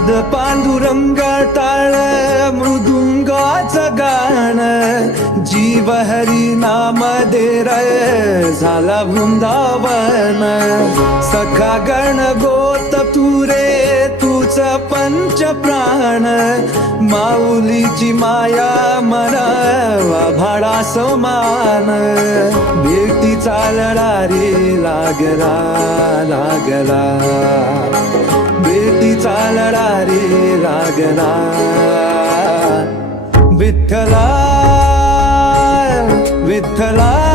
नाद पांडुरंग टाळ मृदुंगाचं गाणं जीव हरी नाम दे रे झाला वृंदावन सखा गण गोत तू रे तूच पंच प्राण माऊलीची माया मना भाडा समान भेटीचा लढा रे लागला लागला भेटीचा लढा रे लागला विठ्ठला विठ्ठला